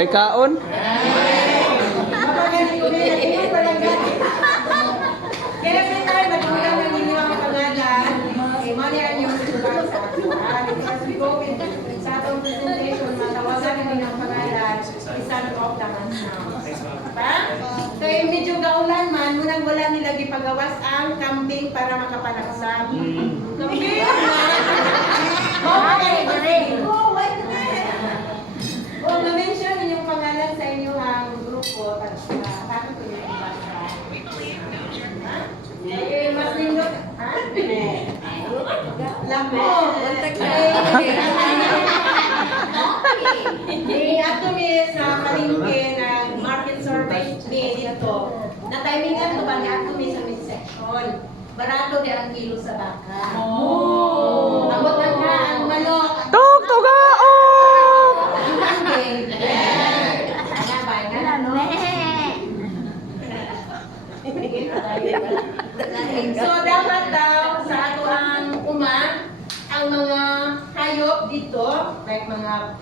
May kaon? Kaya may tayo, magkulang ng inyo ang pangalan. Mali ang yung sulat sa akin. Because we go in sa atong presentation, matawagan namin ang pangalan, isan of the month now. Diba? Kaya medyo gaulan man, munang wala nila gipagawas ang camping para makapalaksam. Camping! O, na-mention inyong pangalan sa inyong grupo, bakit ko yung ibasa? Eh, mas nindot, ha? Lamo! Ato mi sa palingke ng market survey dito. Na-timingan to ba ni ato mi sa midsection? Barato di ang kilo sa baka. Abot na ka ang manok. Tuk tugaon! So dapat daw sa ato ang ang mga hayop dito, like mga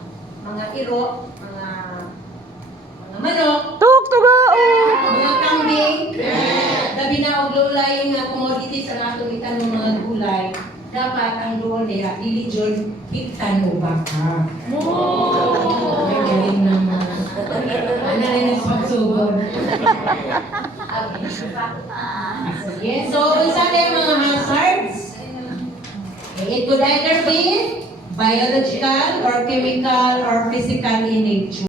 iro, mga manok, Tuk tugaon! mga kambing, labi na og lulay nga commodities ang atong itanong mga gulay. Dapat ang doon nila, dili jud itan o baka. May galing naman. Ano rin ang pagsugod. Yes, so isa na yung mga hazards. It could either be biological or chemical or physical in nature.